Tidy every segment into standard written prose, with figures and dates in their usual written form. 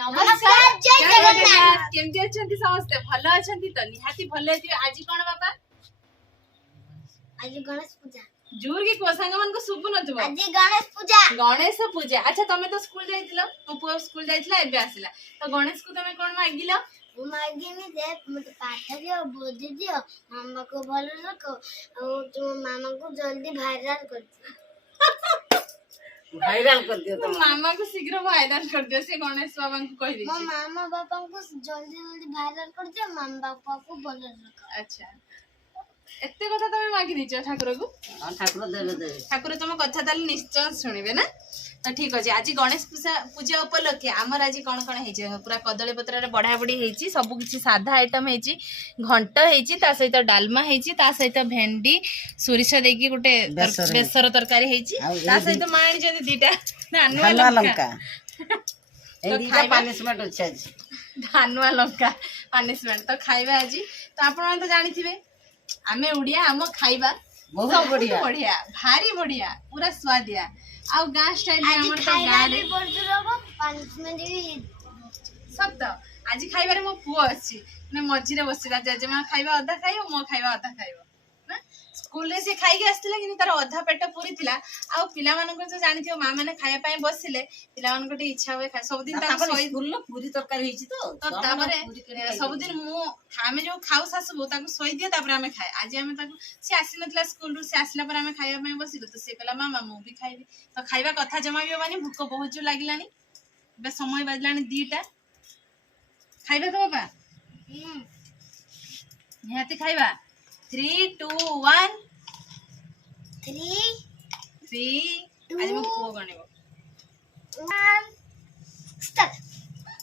नमस्कार जय जगन्नाथ केमती अछंती समस्त भलो अछंती तो निहाती भलो हेती आज कोन बाबा आज गणेश पूजा जोर की कोसांग मन को सुबु नथबो आज गणेश पूजा अच्छा तमे तो स्कूल जाइतिलो मो पुओ स्कूल जाइतिला एबे आसिला तो गणेश को तमे कोन मागिलो मागिनी जे मते पाठ दियो बुद्धि दियो मामा को भलो रखो और तुम मामा को जल्दी वायरल कर दियो तो मामा को शीघ्र वायरल कर दियो से गणेश बाबा को कहि दी मो मामा पापा को जल्दी वायरल कर दियो मामा पापा को भलो रखो अच्छा एते कथा तमे मागी दियो ठाकुर को हां ठाकुर देबे ठाकुर तुम कथा ताल निश्चय सुनिबे ना तो ठीक अछि आज गणेश पूजा उपलक्षे आमर आज कोन कोन हेछि पूरा कदली पत्र रे बढ़ा बढ़ी हेछि सब किछि साधा आइटम हेछि घंट हेछि ता सहित डालमा हेछि ता सहित भेंडी सोरिष देकी गुटे बेसर तरकारी हेछि ता सहित माणी जदी दीटा धानुआ लंका ए दीटा पनिशमेंट अछि आज धानुआ लंका पनिशमेंट तो खाइबा आज तो आपण तो जानि थिबे आमे उडिया हम खाइबा बहुत बढ़िया बढ़िया भारी बढ़िया पूरा स्वादिया आउ गां स्टाइल में हमर तो गां रे पनिशमेंट भी सत आज खाइबा रे मो पुओ अछि ने मझी रे बसिला जेजेमा खाइबा अधा खाइबो मो खाइबा अधा खाइबो ना स्कूल रे से खाइ के आस्तिला कि तार अधा पेट पूरी थिला आउ पिला मानन को जानि थियो मां माने खाया पय बसिले पिला मानन को टी इच्छा होय खा सब दिन ता स्कूल लो पूरी तरकारी हेछि तो तापरे सब दिन मु हमें जो खाऊ सासु ताको सोई दिए तापरे हमें खाए आज हमें ताको से आसी नथला स्कूल रु से आसला पर हमें खाइबा पय बसिलो तो से कहला मामा मु भी खाइबी तो खाइबा कथा जमा भी माने भूख बहुत जो लागिलानी बे समय बाजलानी 2टा खाइबा तो बाबा निहाती खाइबा 3 2 1 3 आज मु को गणिबो 1 स्टार्ट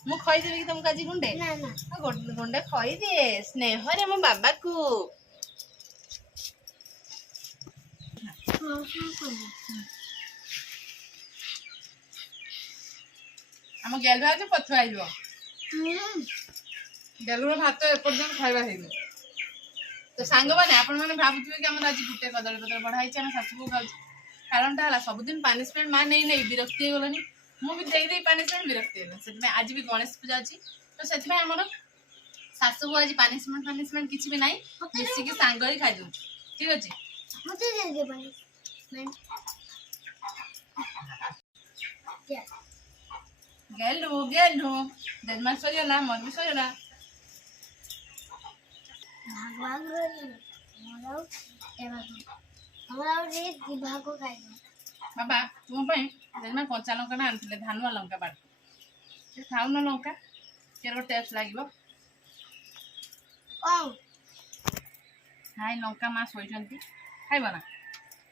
मु खई देबी तुमका जी गुंडे ना ना गुंडे खई दे स्नेह रे मो बाबा को हम गेल भाज पथवा आइबो गेलुर भात एपर्यंत खाइबा हेनु तो सांग माने आपण माने भाबुथिबे कि हमर आज गुटे कदली पत्र बढ़ाई छै हम सासु को खाउ कारण ता हला सब दिन पनिशमेंट मा नहीं विरक्ति गलनी मु भी देई पनिशमेंट विरक्ति गलनी सेत में आज भी गणेश पूजा अछि तो सेत में हमर सासु को आज पनिशमेंट किछि भी नाही मिसी के सांगरी खाइ दउ ठीक अछि मते जल्दी पनिशमेंट गेलु देनमा सोयला मन भी सोयला भाग हमरा रे भाग को खाइ बाबा तुम पई देनमा कच्चा लंका ना आनथिले धानुआ लंका बाट से खाउ न लंका केरो टेस्ट लागिबो हाय लंका मा सोइचंती खाइबो ना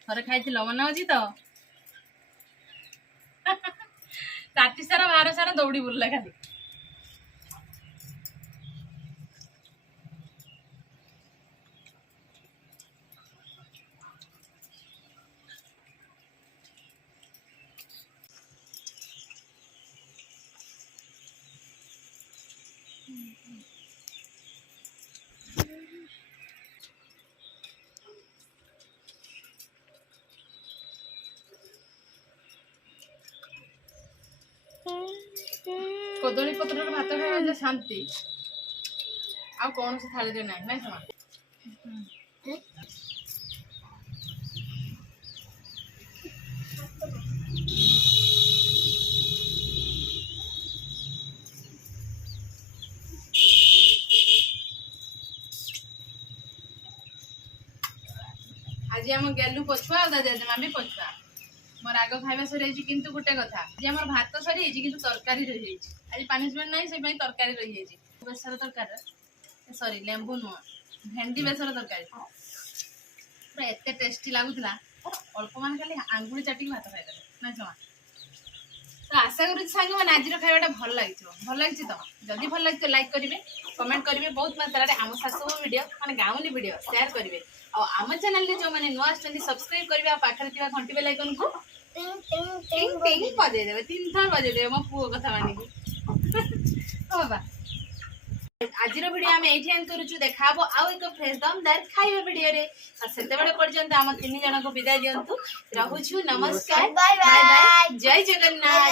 थरे खाइथिलो मन अछि तो राति सारा बाहर सारा दौड़ी बुलला खाली कदली पत्र भात खाइबा शांति आ कौन से थाली रे नाही नाही समा आज हम गेलु पछुआ दादा भी पछुआ मोर आग खाइबा सरी किंतु गुटे कथा जे हमर भात सरी किंतु तरकारी रहि जाइछि आज पनिशमेंट नाही से पई तरकारी रहि जाइछि बेसर तरकारी सॉरी लेंबू नो भेंडी बेसर तरकारी पूरा एते टेस्टी लागुतला अल्प मान खाली आंगुली चाटी भात खाइदे ना जमा तो आशा करू सांग मन आज खाइबाटा भल लागिछ तो जदी भल लागिछ लाइक करिवे कमेंट करिवे बहुत मात्रा रे आम सासु वीडियो माने गाउली वीडियो शेयर करिवे और आम चैनल रे जो माने नुआ आछन सब्सक्राइब करिवे आ पाखरे थिबा घंटी बेल आइकन को टिंग टिंग बजे देबे 3 थर बजे देबे मो पुओ कथा मानी ओ बाबा आज वीडियो आम एठी एंड करूछु देखाबो आउ एक फ्रेश दमदार खाइबा वीडियो रे सेते बडे पर्यंत हम 3 जन को विदाय दियंतु रहूछु नमस्कार बाय बाय जय जगन्नाथ।